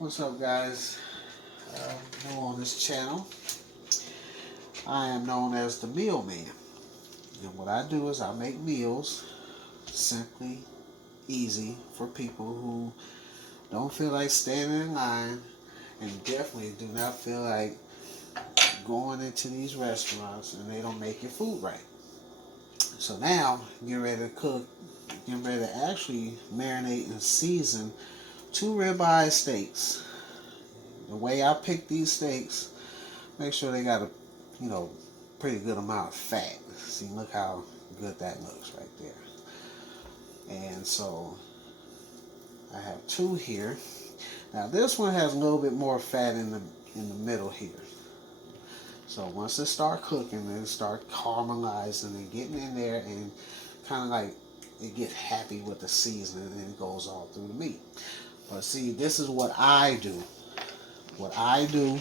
What's up, guys? New on this channel. I am known as the Meal Man, and what I do is I make meals simply easy for people who don't feel like standing in line and definitely do not feel like going into these restaurants and they don't make your food right. So now, getting ready to cook, getting ready to actually marinate and season two ribeye steaks. The way I pick these steaks, make sure they got a, pretty good amount of fat. See, look how good that looks right there. And so I have two here. Now this one has a little bit more fat in the middle here. So once it start cooking, then it start caramelizing and getting in there and kind of like it get happy with the seasoning and it goes all through the meat. But see, this is what I do. What I do,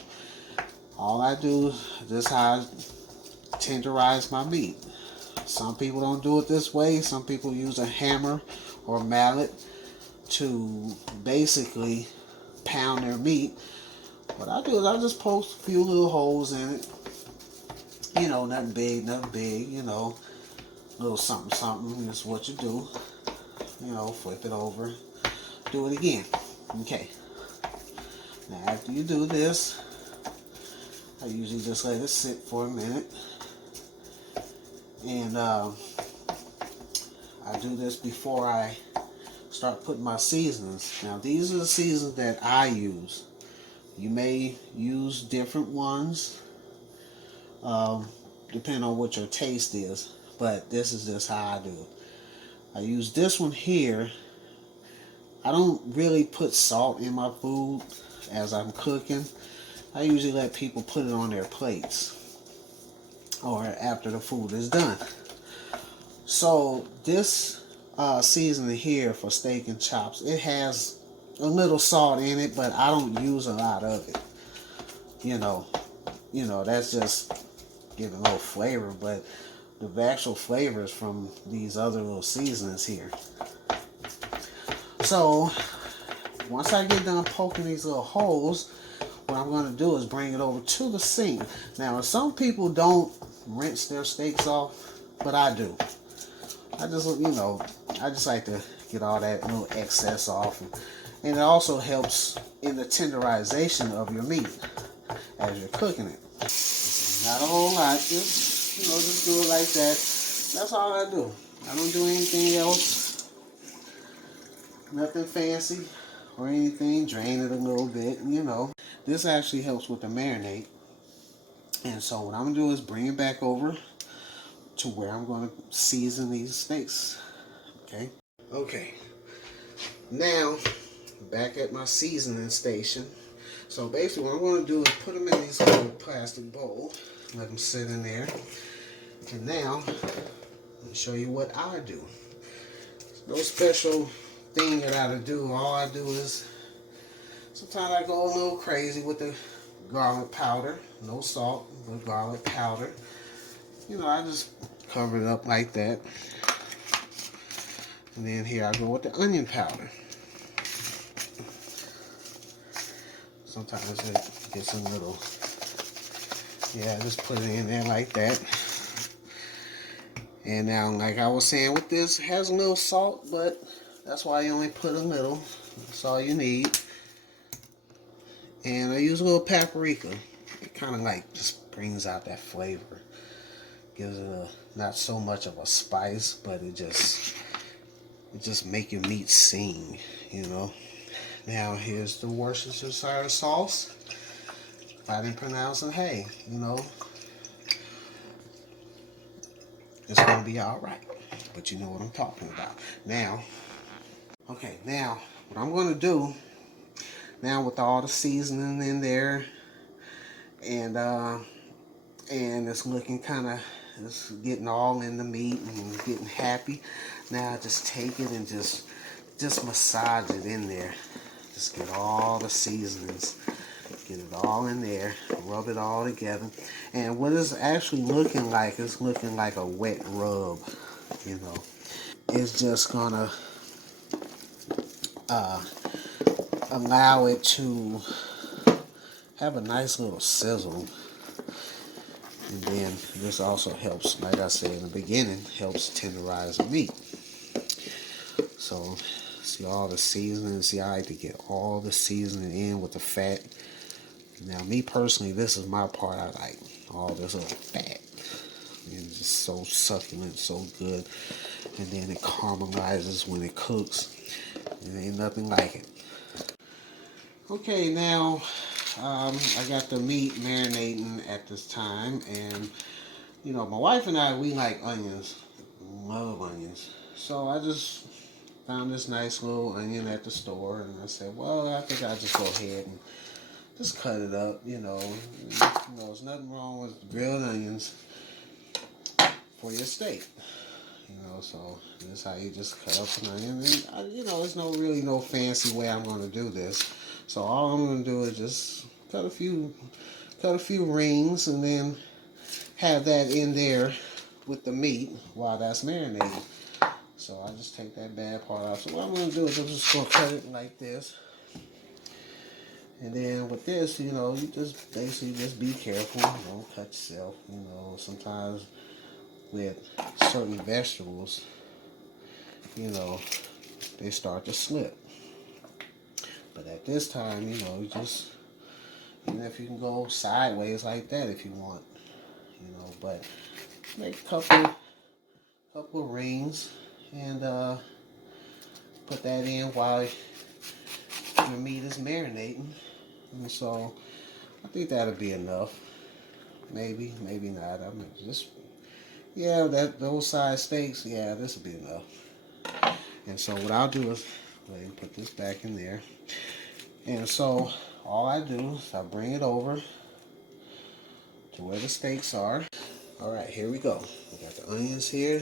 all I do, this is how I tenderize my meat. Some people don't do it this way. Some people use a hammer or mallet to basically pound their meat. What I do is I just poke a few little holes in it. Nothing big, little something, something is what you do. Flip it over, do it again. Okay. Now after you do this, I usually just let it sit for a minute. And I do this before I start putting my seasonings. Now these are the seasonings that I use. You may use different ones, depending on what your taste is. But this is just how I do it. I use this one here. I don't really put salt in my food as I'm cooking. I usually let people put it on their plates or after the food is done. So this seasoning here for steak and chops, it has a little salt in it, but I don't use a lot of it. That's just giving a little flavor, but the actual flavor is from these other little seasonings here. So once I get done poking these little holes, what I'm going to do is bring it over to the sink. Now, some people don't rinse their steaks off, but I do. I just like to get all that little excess off. And it also helps in the tenderization of your meat as you're cooking it. Not a whole lot, just do it like that. That's all I do. I don't do anything else. Nothing fancy or anything. Drain it a little bit, This actually helps with the marinade. And so what I'm going to do is bring it back over to where I'm going to season these steaks. Okay. Now, back at my seasoning station. So basically what I'm going to do is put them in these little plastic bowl. Let them sit in there. And now, let me show you what I do. No special thing that I do. All I do is, sometimes I go a little crazy with the garlic powder. No salt, but garlic powder. I just cover it up like that. And then here I go with the onion powder. Sometimes it gets a little, just put it in there like that. And now, like I was saying with this, it has a little salt, but that's why you only put a little. That's all you need. And I use a little paprika. It kind of like just brings out that flavor. Gives it not so much of a spice, but it just make your meat sing, Now here's the Worcestershire sauce. If I didn't pronounce it, hey, it's gonna be all right. But you know what I'm talking about. Now, what I'm gonna do now with all the seasoning in there, and it's looking it's getting all in the meat and getting happy. Now I just take it and just massage it in there. Just get all the seasonings, get it all in there, rub it all together. And what it's actually looking like is looking like a wet rub, It's just gonna allow it to have a nice little sizzle. And then this also helps, like I said in the beginning, helps tenderize the meat. So see all the seasoning. See, I like to get all the seasoning in with the fat. Now me personally, this is my part I like. All this little fat. And it's just so succulent, so good. And then it caramelizes when it cooks. And ain't nothing like it. Okay, now I got the meat marinating at this time, and you know, my wife and I, we like onions, love onions. So I just found this nice little onion at the store, and I said, well, I think I'll just go ahead and just cut it up. You know, there's nothing wrong with grilled onions for your steak. You know, so this is how you just cut up an onion. And you know, there's really no fancy way I'm going to do this. So all I'm going to do is just cut a few rings, and then have that in there with the meat while that's marinating. So I just take that bad part out. So what I'm going to do is I'm just going to cut it like this. And then with this, you know, you just basically just be careful. Don't cut yourself. You know, sometimes with certain vegetables, you know, they start to slip. But at this time, you know, you just, even if you can go sideways like that if you want, you know, but make a couple of rings and put that in while your meat is marinating. And so I think that'll be enough. Maybe not. I mean, just, yeah, those size steaks, yeah, this will be enough. And so what I'll do is go ahead and put this back in there. And so all I do is I bring it over to where the steaks are. All right, here we go. We got the onions here.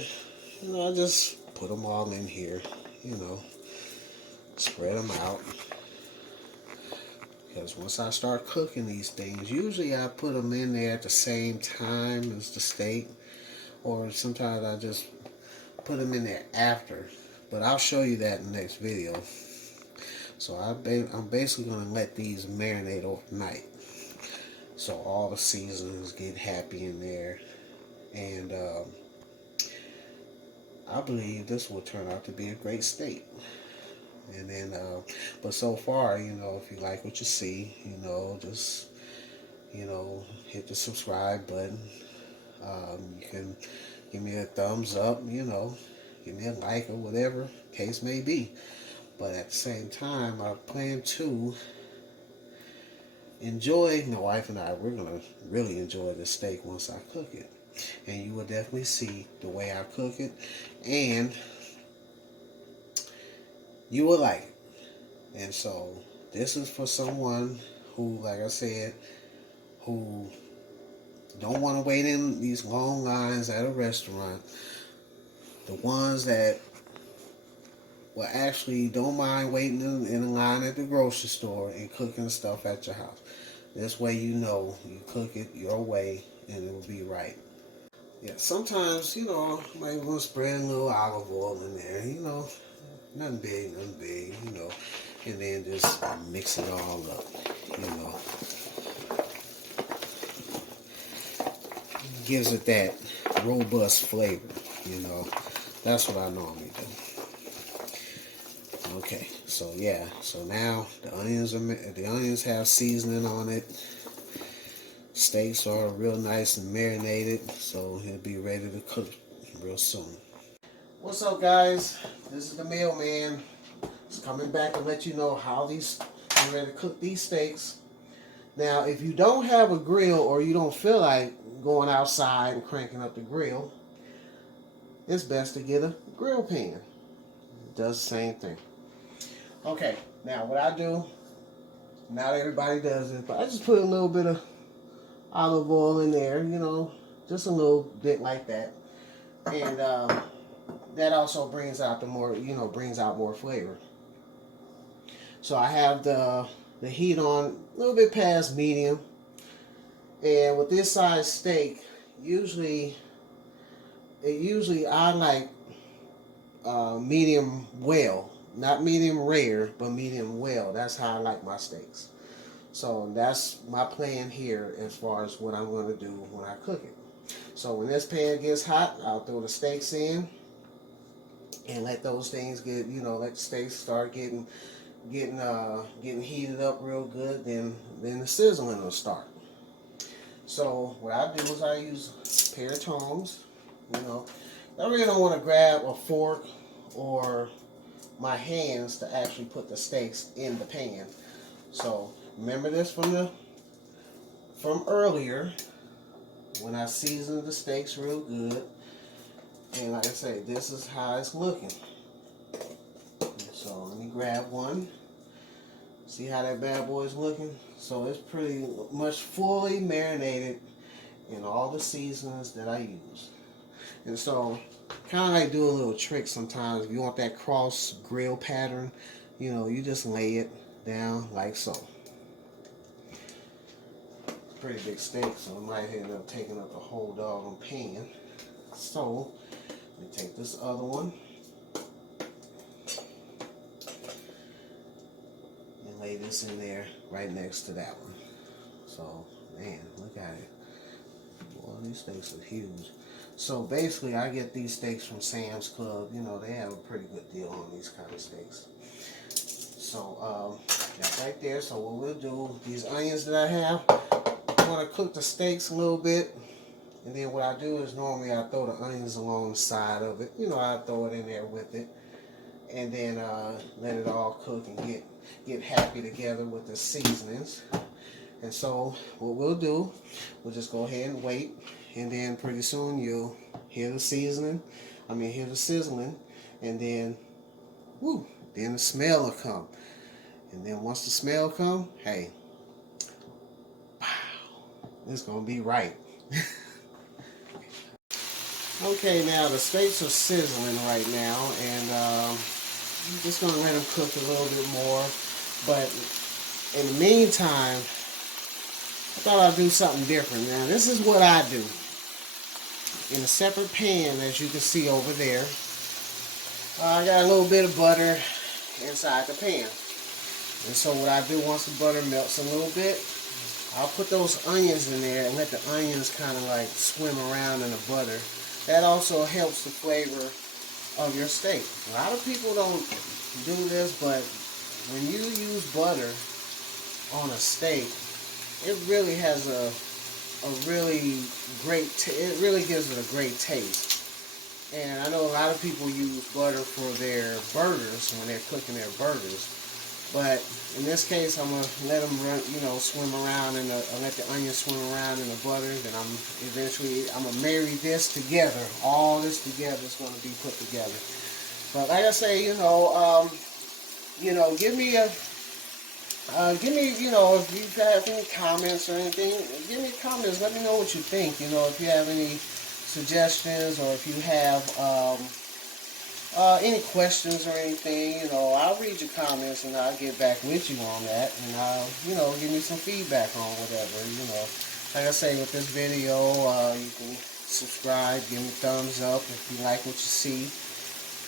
You know, I just put them all in here. You know, spread them out. Because once I start cooking these things, usually I put them in there at the same time as the steak. Or sometimes I just put them in there after. But I'll show you that in the next video. So I'm basically going to let these marinate overnight. So all the seasonings get happy in there. And I believe this will turn out to be a great steak. And then, but so far, you know, if you like what you see, you know, just, you know, hit the subscribe button. You can give me a thumbs up, you know, give me a like or whatever case may be. But at the same time, I plan to enjoy, my wife and I, we're going to really enjoy this steak once I cook it. And you will definitely see the way I cook it. And you will like it. And so this is for someone who, like I said, who don't want to wait in these long lines at a restaurant. The ones that will actually don't mind waiting in a line at the grocery store and cooking stuff at your house. This way you know you cook it your way and it will be right. Yeah, sometimes, you know, you might want to spread a little olive oil in there, you know. Nothing big, you know. And then just mix it all up, you know. Gives it that robust flavor, you know. That's what I normally do. Okay, so yeah, so now the onions have seasoning on it. Steaks are real nice and marinated, so it'll be ready to cook real soon. What's up, guys? This is the Mealman. Just coming back to let you know how I'm ready to cook these steaks. Now, if you don't have a grill or you don't feel like going outside and cranking up the grill, it's best to get a grill pan. It does the same thing. Okay, now what I do, not everybody does it, but I just put a little bit of olive oil in there, you know, just a little bit like that. And that also brings out brings out more flavor. So I have the heat on a little bit past medium. And with this size steak, usually I like medium well. not medium rare, but medium well. That's how I like my steaks. So that's my plan here as far as what I'm going to do when I cook it. So when this pan gets hot, I'll throw the steaks in and let those things get, let the steaks start getting heated up real good. Then the sizzling will start. So what I do is I use a pair of tongs. I really don't want to grab a fork or my hands to actually put the steaks in the pan. So remember this from earlier when I seasoned the steaks real good. And like I say, this is how it's looking. So let me grab one. See how that bad boy is looking? So it's pretty much fully marinated in all the seasonings that I use. And so kind of like do a little trick sometimes. If you want that cross grill pattern, you just lay it down like so. Pretty big steak, so it might end up taking up the whole doggone pan. So let me take this other one and lay this in there right next to that one. So, man, look at it. Boy, these steaks are huge. So basically, I get these steaks from Sam's Club. They have a pretty good deal on these kind of steaks. So that's right there. So what we'll do, these onions that I have, I'm going to cook the steaks a little bit. And then what I do is normally I throw the onions along the side of it. I throw it in there with it. And then let it all cook and get happy together with the seasonings. And so what we'll do, we'll just go ahead and wait. And then pretty soon you'll hear the sizzling. And then, then the smell will come. And then once the smell comes, hey, wow, it's going to be right. Okay, now the steaks are sizzling right now, and I'm just going to let them cook a little bit more. But in the meantime, I thought I'd do something different. Now, this is what I do. In a separate pan, as you can see over there, I got a little bit of butter inside the pan. And so what I do once the butter melts a little bit, I'll put those onions in there and let the onions kind of like swim around in the butter. That also helps the flavor of your steak. A lot of people don't do this, but when you use butter on a steak, it really has a really great, it really gives it a great taste. And I know a lot of people use butter for their burgers when they're cooking their burgers. But in this case, I'm going to let them run, swim around and let the onions swim around in the butter. Then I'm going to marry this together. All this together is going to be put together. But like I say, give me if you have any comments or anything, give me comments. Let me know what you think. If you have any suggestions or if you have any questions or anything, I'll read your comments and I'll get back with you on that, and I'll, give me some feedback on whatever, Like I say, with this video, you can subscribe, give me a thumbs up if you like what you see,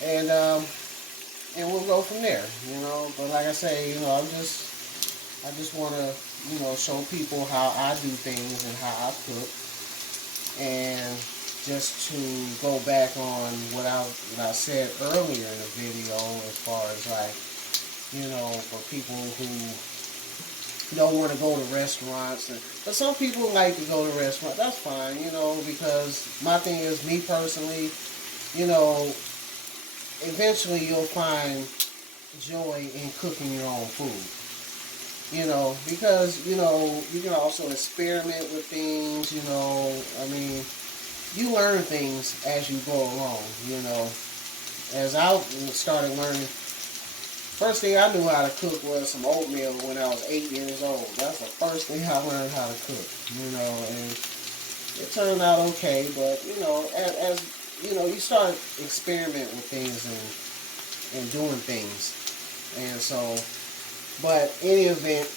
and we'll go from there, But like I say, I just want to, show people how I do things and how I cook, and just to go back on what I said earlier in the video as far as like, for people who don't want to go to restaurants. But some people like to go to restaurants. That's fine, because my thing is, me personally, eventually you'll find joy in cooking your own food. Because, you can also experiment with things, you learn things as you go along, As I started learning, first thing I knew how to cook was some oatmeal when I was 8 years old. That's the first thing I learned how to cook, and it turned out okay, but, as you start experimenting with things and doing things. And so, but any event,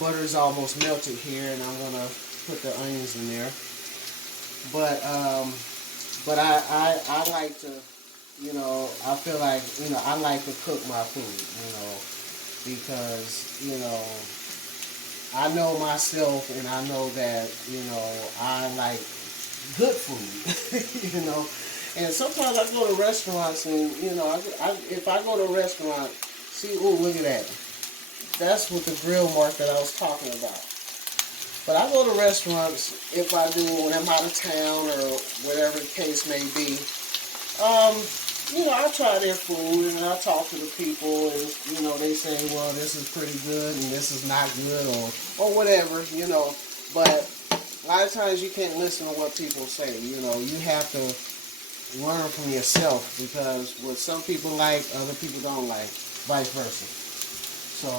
butter is almost melted here, and I'm going to put the onions in there. But I like to you know, I feel like, you know, I like to cook my food, you know, because, you know, I know myself and I know that, you know, I like good food, you know. And sometimes I go to restaurants and, you know, if I go to a restaurant, see, oh, look at that. That's what the grill mark that I was talking about. But I go to restaurants, if I do, when I'm out of town or whatever the case may be. You know, I try their food and I talk to the people and, you know, they say, well, this is pretty good and this is not good or whatever, you know. But a lot of times you can't listen to what people say, you know. You have to learn from yourself because what some people like, other people don't like, vice versa. So,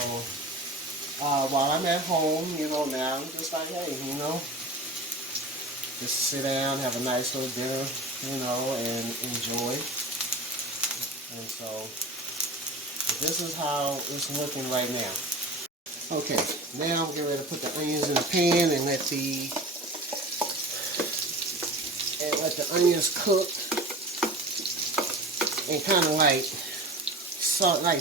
while I'm at home, you know, now, I'm just like, hey, you know, just sit down, have a nice little dinner, you know, and enjoy. And so, this is how it's looking right now. Okay, now I'm getting ready to put the onions in a pan and let the onions cook and kind of like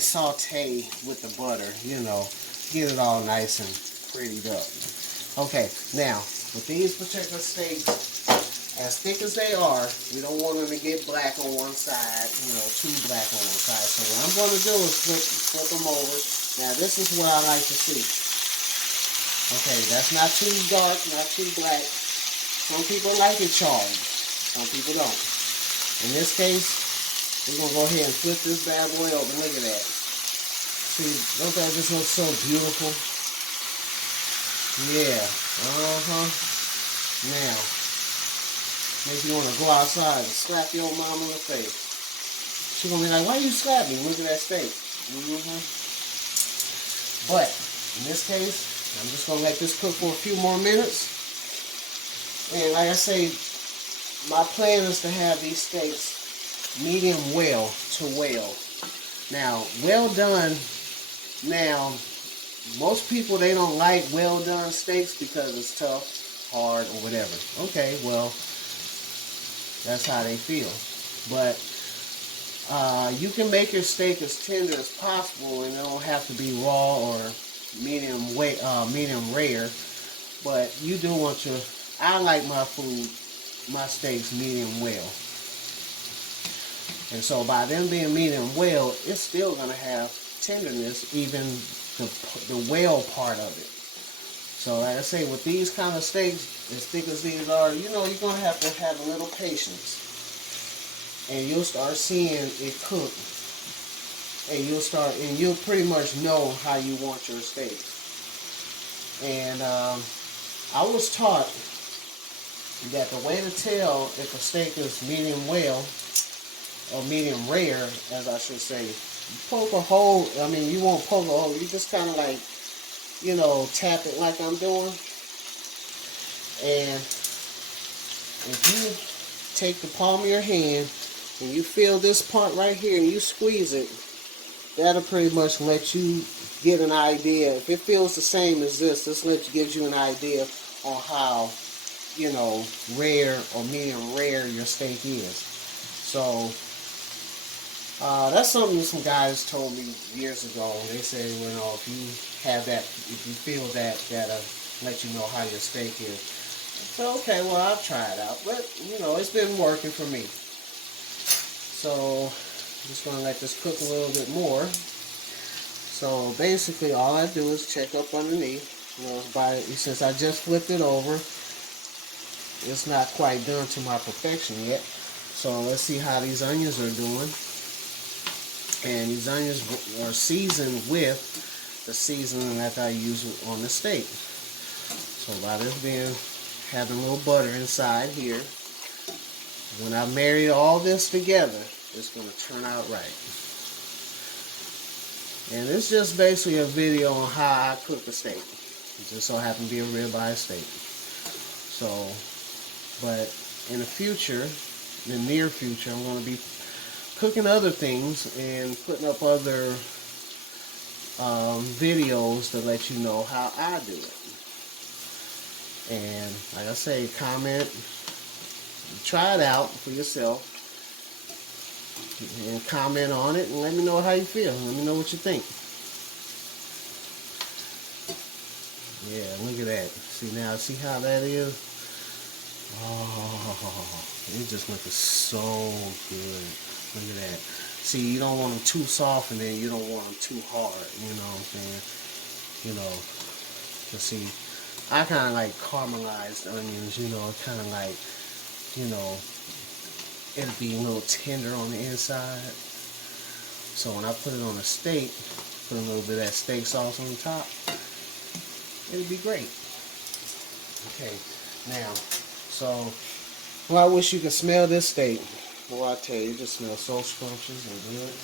saute with the butter, you know, get it all nice and prettied up. Okay, now with these particular steaks, as thick as they are, we don't want them to get black on one side, you know, too black on one side. So what I'm going to do is flip them over. Now this is what I like to see. Okay, that's not too dark, not too black. Some people like it charred. Some people don't. In this case, we're going to go ahead and flip this bad boy open. Look at that. See, don't that just look so beautiful? Yeah. Now, make you want to go outside and slap your mom in the face. She's going to be like, why you slap me? Look at that steak. But, in this case, I'm just going to let this cook for a few more minutes. And like I say, my plan is to have these steaks medium well to well. Now, well done, now, most people, they don't like well done steaks because it's tough, hard, or whatever. Okay, well, that's how they feel. But you can make your steak as tender as possible, and it don't have to be raw or medium rare. But you do want your, I like my food, my steaks medium well. And so by them being medium well, it's still going to have tenderness, even the well part of it. So like I say, with these kind of steaks, as thick as these are, you know, you're going to have a little patience. And you'll start seeing it cook. And you'll pretty much know how you want your steaks. And I was taught that the way to tell if a steak is medium well, or medium rare, as I should say, you poke a hole. I mean, you won't poke a hole. You just kind of like, you know, tap it like I'm doing. And if you take the palm of your hand and you feel this part right here and you squeeze it, that'll pretty much let you get an idea. If it feels the same as this gives you an idea on how, you know, rare or medium rare your steak is. So that's something some guys told me years ago. They say, you know, if you have that, if you feel that, that'll let you know how your steak is. So okay, well, I'll try it out. But you know, it's been working for me. So I'm just gonna let this cook a little bit more. So basically, all I do is check up underneath. You know, since I just flipped it over, it's not quite done to my perfection yet. So let's see how these onions are doing. And these onions are seasoned with the seasoning that I use on the steak. So by this being, having a little butter inside here, when I marry all this together, it's going to turn out right. And it's just basically a video on how I cook a steak. It just so happens to be a ribeye steak. So, but in the future, in the near future, I'm going to be cooking other things and putting up other videos to let you know how I do it. And like I say, comment, try it out for yourself. And comment on it and let me know how you feel. Let me know what you think. Yeah, look at that. See now, see how that is? Oh, it's just looking so good. Look at that. See, you don't want them too soft and then you don't want them too hard. You know what I'm saying? You know, to see, I kind of like caramelized onions. You know, kind of like, you know, it'll be a little tender on the inside. So when I put it on a steak, put a little bit of that steak sauce on the top, it'll be great. Okay, now, so, well, I wish you could smell this steak. Well, I tell you, it just smells so scrumptious and good.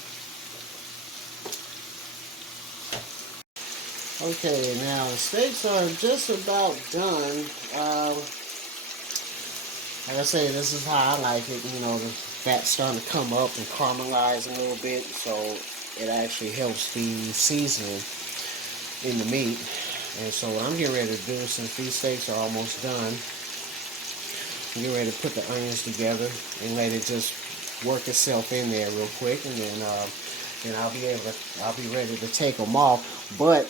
Okay, now the steaks are just about done. Like I say, this is how I like it. You know, the fat's starting to come up and caramelize a little bit, so it actually helps the seasoning in the meat. And so what I'm getting ready to do, since these steaks are almost done, I'm getting ready to put the onions together and let it just work itself in there real quick, and then I'll be ready to take them off. But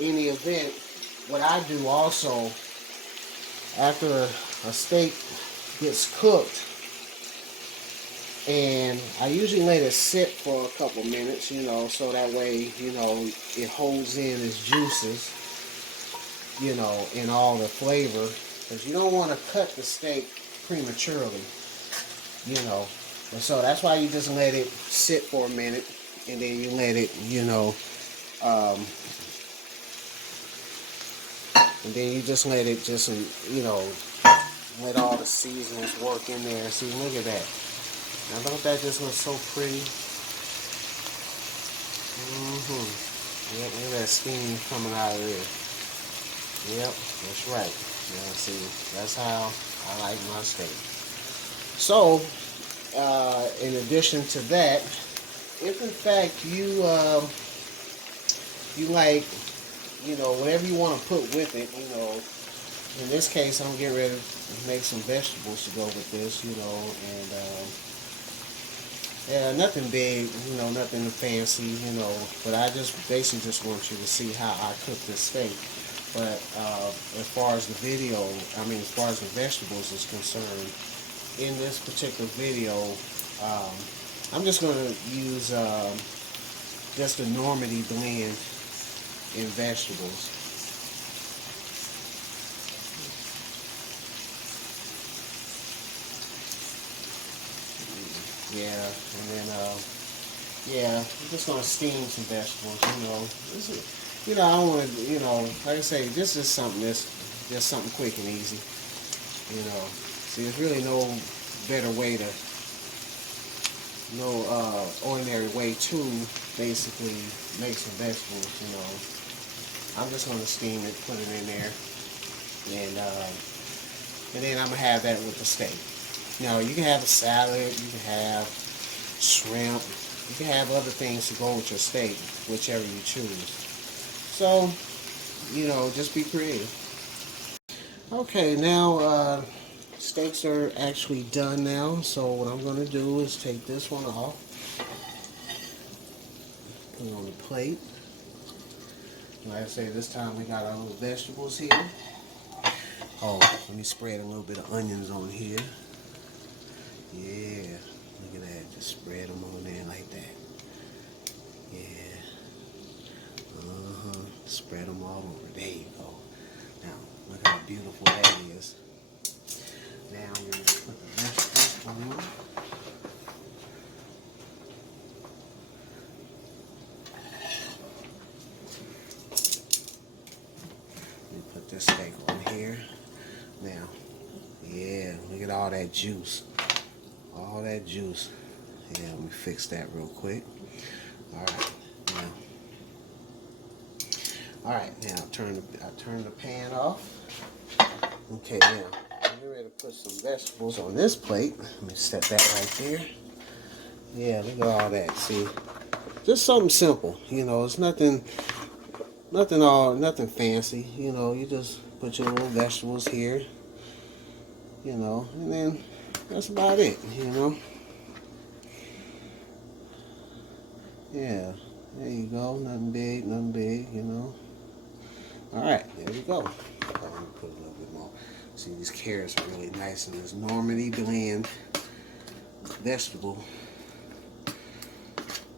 in the event, what I do also after a steak gets cooked, and I usually let it sit for a couple minutes, you know, so that way, you know, it holds in its juices, you know, and all the flavor, because you don't want to cut the steak prematurely, you know, and so that's why you just let it sit for a minute, and then you let it, you know, and then you just let it just, you know, let all the seasonings work in there. See, look at that. Now, don't that just look so pretty? Yep, look at that steam coming out of there. Yep, that's right. Now, see, that's how I like my steak. So, in addition to that, if in fact you like, you know, whatever you want to put with it, you know, in this case, I'm getting ready to make some vegetables to go with this, you know, and yeah, nothing big, you know, nothing fancy, you know, but I just basically just want you to see how I cook this steak. But as far as the video, I mean, as far as the vegetables is concerned, in this particular video, I'm just going to use just a Normandy blend in vegetables. Yeah, and then yeah, I'm just gonna steam some vegetables. You know, this is, you know, I don't want to, you know, like I say, this is something that's just something quick and easy. You know, see, there's really no better way to, no ordinary way to basically make some vegetables. You know, I'm just gonna steam it, put it in there, and then I'm gonna have that with the steak. Now, you can have a salad, you can have shrimp, you can have other things to go with your steak, whichever you choose. So, you know, just be creative. Okay, now steaks are actually done now, so what I'm going to do is take this one off, put it on the plate. Like I say, this time we got our little vegetables here. Oh, let me spread a little bit of onions on here. Yeah, look at that. Just spread them on there like that. Yeah. Spread them all over. There you go. Now, look how beautiful that is. Now I'm going to put the vegetables on. Let me put this steak on here. Now, yeah, look at all that juice. All that juice. Yeah, let me fix that real quick. Alright, now. Alright, now I turn the pan off. Okay, now I'm ready to put some vegetables on this plate. Let me set that right there. Yeah, look at all that. See? Just something simple. You know, it's nothing fancy. You know, you just put your little vegetables here. You know, and then that's about it, you know. Yeah, there you go. Nothing big, you know. All right, there we go. I'm gonna put a little bit more. See, these carrots are really nice in this Normandy blend vegetable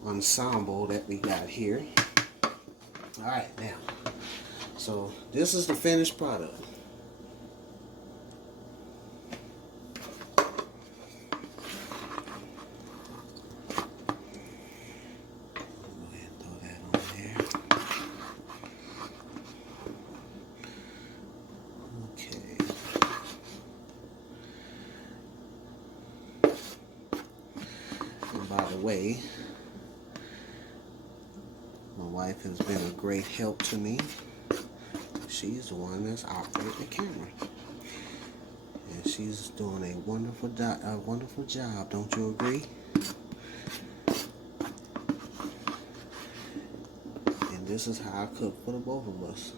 ensemble that we got here. All right, now, so this is the finished product. By the way, my wife has been a great help to me. She's the one that's operating the camera, and she's doing a wonderful job. Don't you agree? And this is how I cook for the both of us.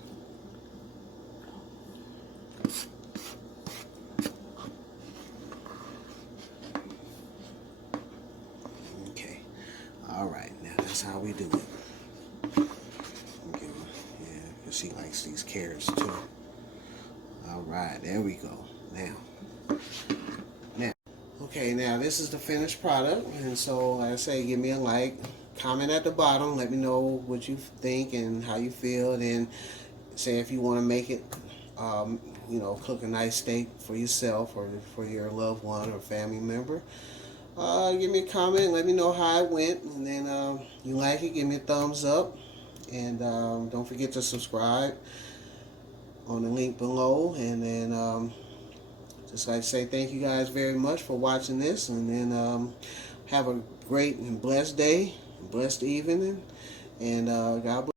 Okay. All right. Now that's how we do it. Okay. Yeah, because she likes these carrots too. All right. There we go. Now. Okay. Now this is the finished product, and so like I say, give me a like, comment at the bottom, let me know what you think and how you feel, and then say if you want to make it. You know, cook a nice steak for yourself or for your loved one or family member. Give me a comment, let me know how it went, and then you like it, give me a thumbs up, and don't forget to subscribe on the link below. And then just like to say thank you guys very much for watching this, and then have a great and blessed day, blessed evening, and God bless.